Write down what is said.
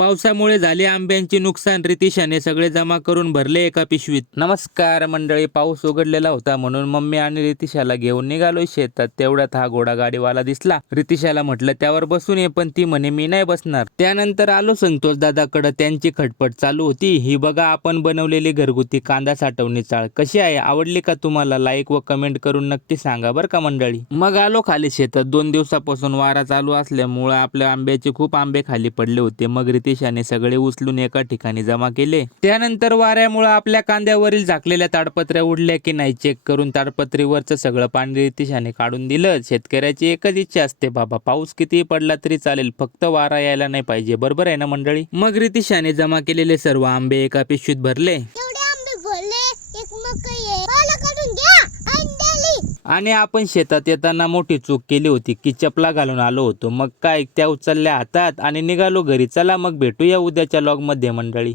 पावसामुळे झाले आंब्यांचे नुकसान, रितिशाने सगळे जमा करून भरले एका पिशवीत. नमस्कार मंडळी, पाऊस उघडलेला होता म्हणून मम्मी आणि रितिशाला घेऊन निघालोय शेतात. तेवढ्यात हा घोडा गाडीवाला दिसला. रितिशाला म्हटलं त्यावर बसून ये, पण ती म्हणे मी नाही बसणार. त्यानंतर आलो संतोष दादाकडे. त्यांची खटपट चालू होती. ही बघा आपण बनवलेली घरगुती कांदा साठवणी चाळ कशी आहे, आवडली का तुम्हाला? लाईक व कमेंट करून नक्की सांगा बरं का मंडळी. मग आलो खाली शेतात. 2 दिवसापासून वारा चालू असल्यामुळे आपल्या आंब्याचे खूप आंबे खाली पडले होते. मग रितिशाने सगळे उचलून एका ठिकाणी जमा केले. त्यानंतर वाऱ्यामुळे आपल्या कांद्यावरील झाकलेल्या ताडपत्र्या उडल्या की नाही चेक करून ताडपत्रीवरचं सगळं पाणी रितिशाने काढून दिलं. शेतकऱ्याची एकच इच्छा असते बाबा, पाऊस कितीही पडला तरी चालेल, फक्त वारा यायला नाही पाहिजे. बरोबर आहे ना मंडळी. मग रितिशाने जमा केलेले सर्व आंबे एका पिशवीत भरले आणि आपण शेतात येताना मोठी चूक केली होती की चपला घालून आलो होतो. मग काय, त्या उचलल्या हातात आणि निघालो घरी. चला मग भेटूया उद्याच्या लॉग मध्ये मंडळी.